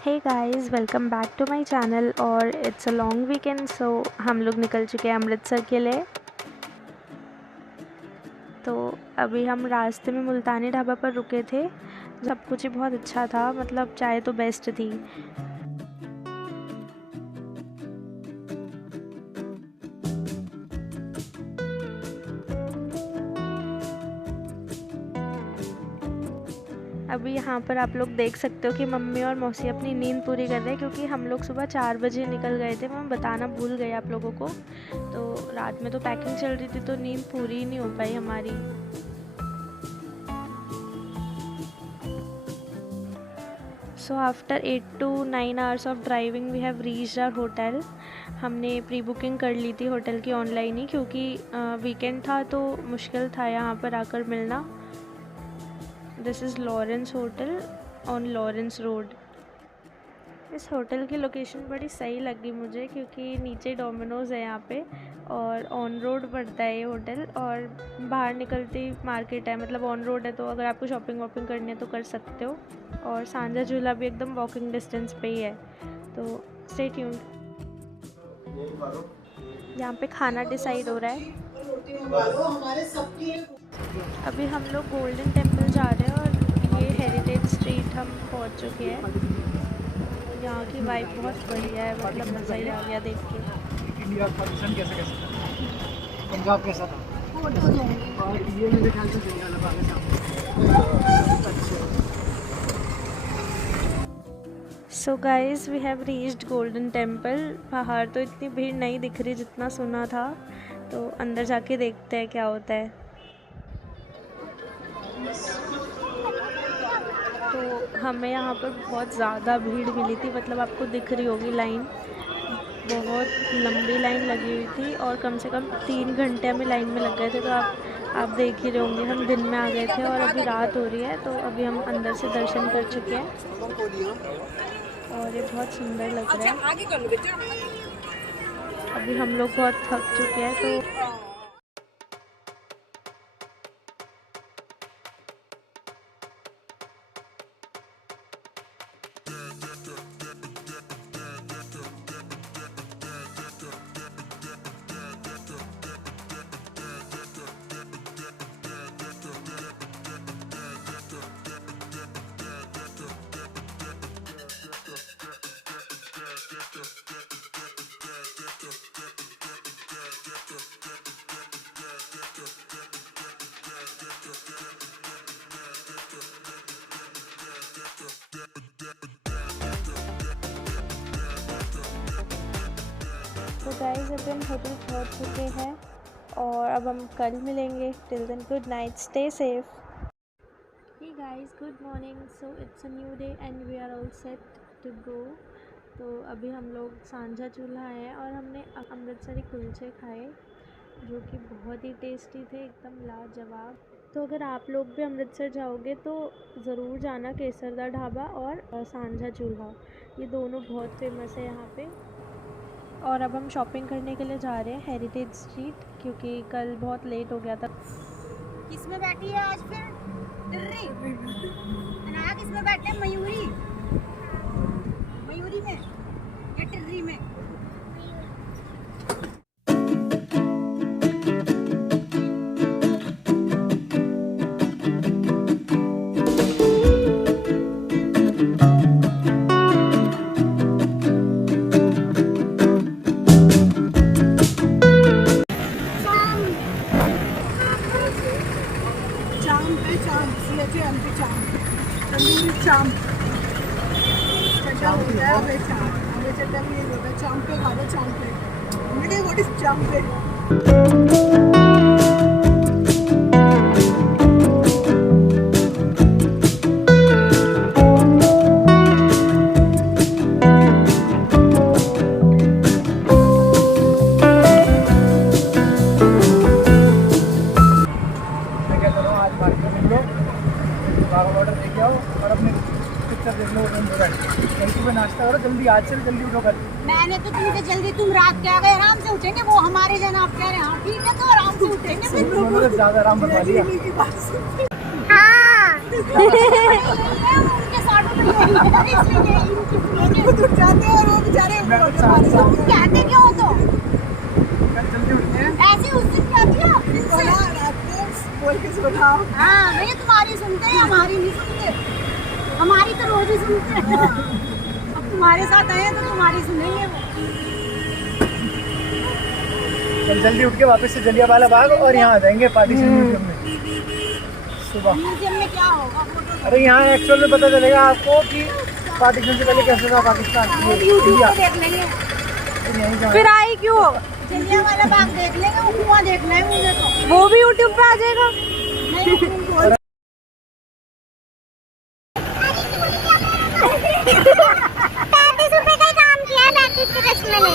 Hey guys, welcome back to my channel. और it's a long weekend, so हम लोग निकल चुके हैं अमृतसर के लिए। तो अभी हम रास्ते में मुल्तानी ढाबा पर रुके थे। सब कुछ ही बहुत अच्छा था, मतलब चाय तो बेस्ट थी। अभी यहाँ पर आप लोग देख सकते हो कि मम्मी और मौसी अपनी नींद पूरी कर रहे हैं, क्योंकि हम लोग सुबह 4 बजे निकल गए थे। मैं बताना भूल गई आप लोगों को। तो रात में तो पैकिंग चल रही थी, तो नींद पूरी ही नहीं हो पाई हमारी। So after 8 to 9 hours of driving we have reached our hotel. हमने प्री बुकिंग कर ली थी होटल की ऑनलाइन ही, क्योंकि वीकेंड था तो मुश्किल था यहाँ पर आकर मिलना। This is Lawrence hotel on Lawrence road. इस होटल की लोकेशन बड़ी सही लगी मुझे, क्योंकि नीचे डोमिनोज़ है यहाँ पे और ऑन रोड पड़ता है ये होटल। और बाहर निकलते ही मार्केट है, मतलब ऑन रोड है, तो अगर आपको शॉपिंग वॉपिंग करनी है तो कर सकते हो। और सांझा झूला भी एकदम वॉकिंग डिस्टेंस पे ही है, तो स्टे ट्यून्ड। यहाँ पे खाना डिसाइड हो रहा है। अभी हम लोग गोल्डन टेम्पल जा रहे हैं और ये हेरिटेज स्ट्रीट हम पहुँच चुके हैं। यहाँ की वाइब बहुत बढ़िया है, मतलब मज़ा ही आ गया देख के। इंडिया पाकिस्तान कैसा था, पंजाब कैसा था, और ये मेरे ख्याल से so guys, we have reached Golden Temple. बाहर तो इतनी भीड़ नहीं दिख रही जितना सुना था, तो अंदर जाके देखते हैं क्या होता है। तो हमें यहाँ पर बहुत ज़्यादा भीड़ मिली थी, मतलब आपको दिख रही होगी लाइन, बहुत लंबी लाइन लगी हुई थी और कम से कम 3 घंटे हमें लाइन में लग गए थे। तो आप देख ही रहे होंगे, हम दिन में आ गए थे और अभी रात हो रही है। तो अभी हम अंदर से दर्शन कर चुके हैं और ये बहुत सुंदर लग रहा है। अभी हम लोग बहुत थक चुके हैं, तो गाइस, अभी हम होटल पहुँच चुके हैं और अब हम कल मिलेंगे। Till then, good night, stay safe. Hey guys, good morning. So it's a new day and we are all set to go. तो अभी हम लोग सांझा चूल्हा आए हैं और हमने अमृतसरी कुलचे खाए, जो कि बहुत ही टेस्टी थे, एकदम लाजवाब। तो अगर आप लोग भी अमृतसर जाओगे तो ज़रूर जाना केसरदा ढाबा और सांझा चूल्हा, ये दोनों बहुत फेमस है यहाँ पे। और अब हम शॉपिंग करने के लिए जा रहे हैं हेरिटेज स्ट्रीट, क्योंकि कल बहुत लेट हो गया था। किसमें बैठी है आज फिर? टिर्री। अनाया किसमें बैठे? मयूरी। मयूरी में या टिर्री में? What is champe? ऑर्डर लेके आओ और अपने पिक्चर देख लो, कहीं सुबह नाश्ता करो, जल्दी आज से जल्दी उठो कल। मैंने तो तुमसे जल्दी, तुम रात के आ गए, आराम से उठेंगे, वो हमारे जनाब कह रहे हैं हाँ ठीक है तो आराम से उठेंगे। फिर ज्यादा आराम बता दिया। हाँ उनके साथ उठ जाते हैं और वो बेचारे तुम कहते क्यों हो? तो जल्दी उठते हैं। ऐसे उस दिन क्या किया बोल के सुनाओ। हाँ भैया तुम्हारी सुनते हैं, हमारी नहीं सुनते। हमारी तो रोज ही सुनते हैं। अब तुम्हारे साथ आए हैं तो तुम्हारी सुनेंगे वो। कल जल्दी उठ के वापस से जलियांवाला बाग और यहाँ आ जाएंगे पार्टीशन म्यूजियम में सुबह। म्यूजियम में क्या होगा? अरे यहाँ एक्चुअल में पता चलेगा आपको कि पार्टीशन से पहले कैसे था पाकिस्तान, ये इंडिया। देख लेंगे यहीं से फिर आई क्यों? जलियांवाला बाग देख लेंगे, वो कुआं देखना है मुझे तो। वो भी यूट्यूब पे आ जाएगा। नहीं, तुम 35 रुपए का काम किया है, 35 के दस मैंने।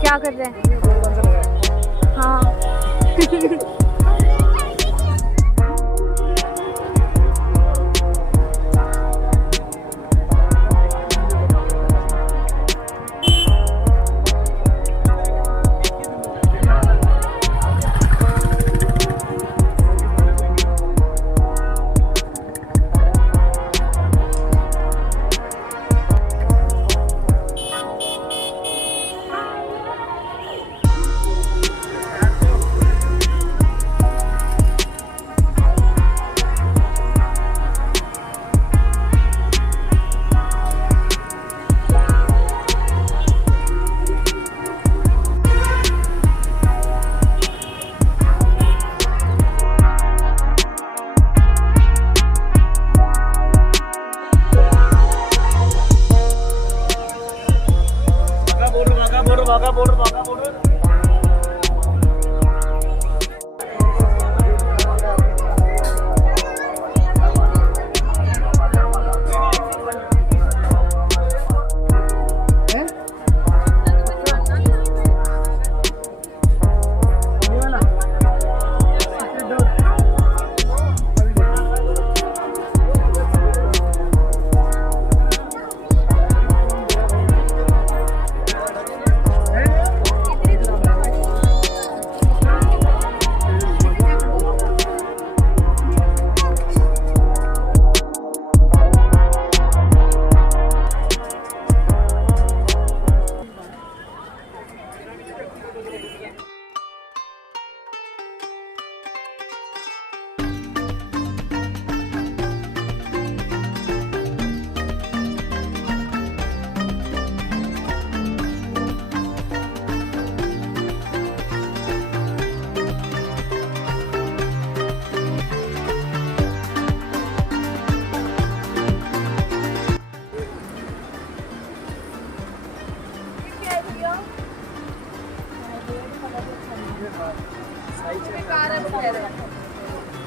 क्या कर रहे हैं? हाँ।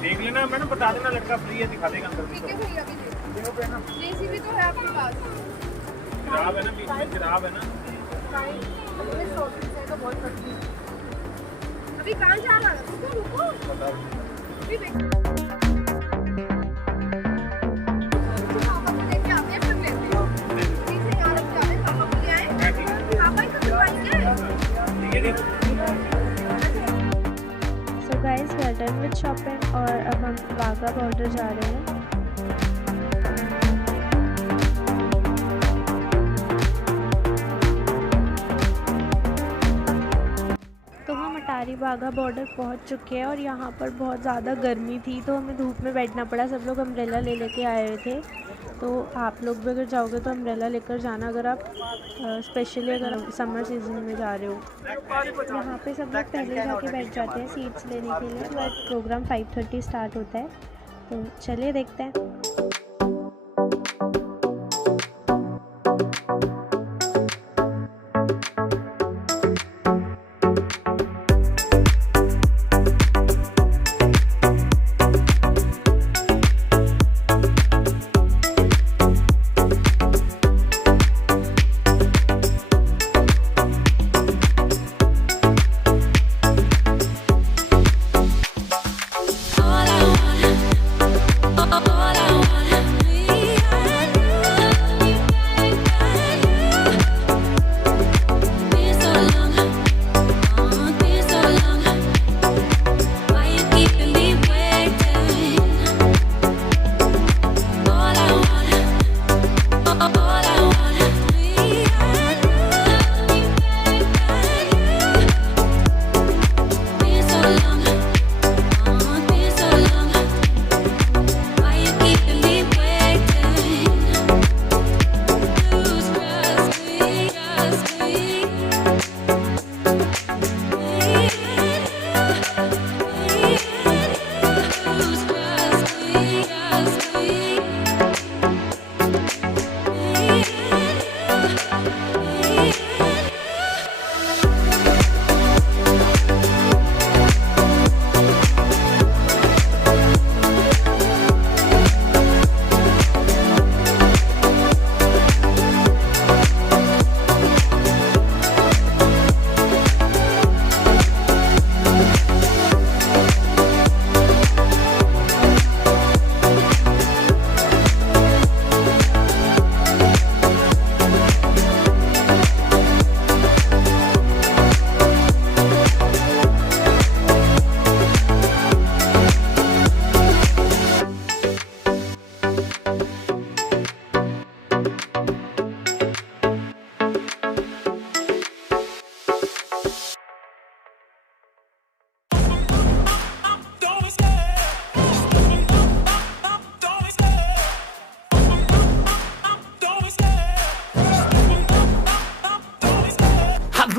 देख लेना, मैंने बता देना, लड़का फ्री है, दिखा देगा अंदर। ठीक है भैया, अभी जेसीबी तो है आपके पास। खराब है ना, बीच में खराब है ना। अभी कहाँ जा रहा है? रुको रुको, अभी देखो। पापा को लेके आते हैं, फिर लेते हैं। पीछे यहाँ रख के आते हैं, पापा को ले आए। पापा ही तो दिलवाएंगे। So guys we are done with shopping और अब हम वाघा बॉर्डर जा रहे हैं। तो हम अटारी वाघा बॉर्डर पहुंच चुके हैं और यहाँ पर बहुत ज़्यादा गर्मी थी तो हमें धूप में बैठना पड़ा। सब लोग अम्ब्रेला ले लेके आए हुए थे तो आप लोग भी अगर जाओगे तो अम्ब्रेला लेकर जाना, अगर आप स्पेशली अगर समर सीजन में जा रहे हो। यहाँ पे सब लोग पहले जाके बैठ जाते हैं सीट्स लेने के लिए, बट प्रोग्राम 5:30 स्टार्ट होता है, तो चलिए देखते हैं।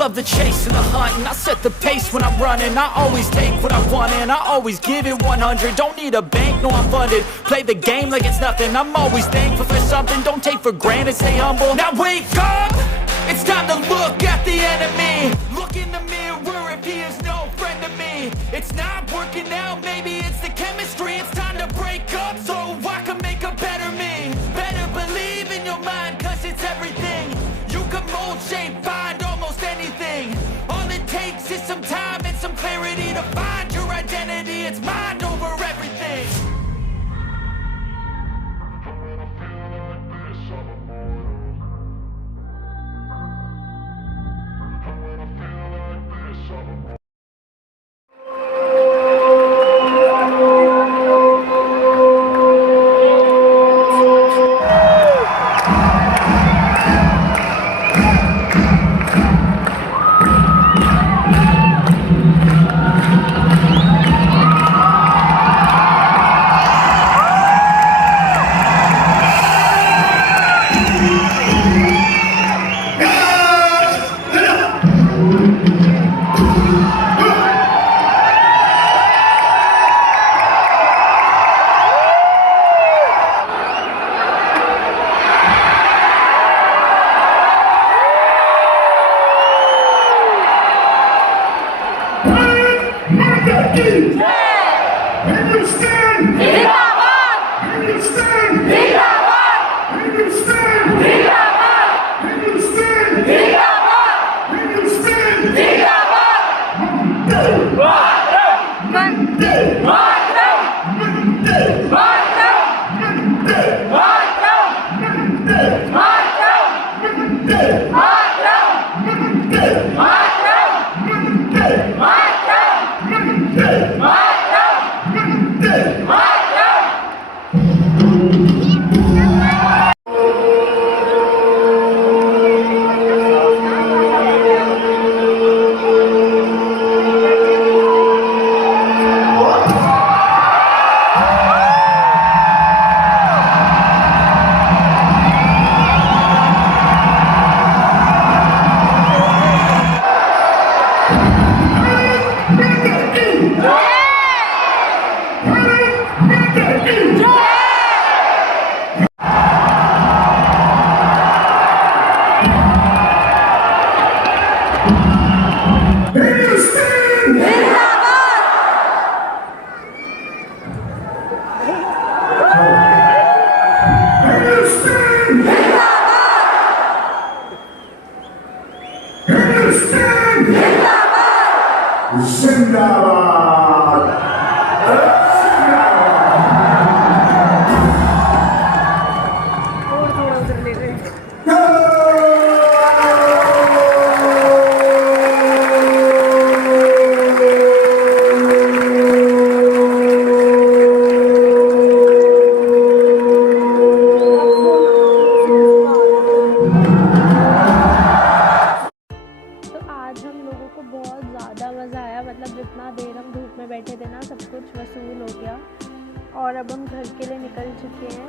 Love the chase and the hunt, and I set the pace when I'm running. I always take what I want and I always give it 100. Don't need a bank, no I'm funded. Play the game like it's nothing. I'm always thankful for something. Don't take for granted, stay humble. Now wake up, it's time to look at the enemy. Look in the mirror if he is no friend to me. It's not working out, maybe it's the chemistry. It's time to break up so I can make a better me. Better believe in your mind, cause it's everything. You can mold, shape, find almost anything. All it takes is some time and some clarity to find your identity. It's mind over everything. और थोड़ा उधर ले गए। तो आज हम लोगों को बहुत ज़्यादा मज़ा आया, मतलब जितना देर हम धूप में बैठे थे ना सब कुछ वसूल हो गया। और अब हम घर के लिए निकल चुके हैं।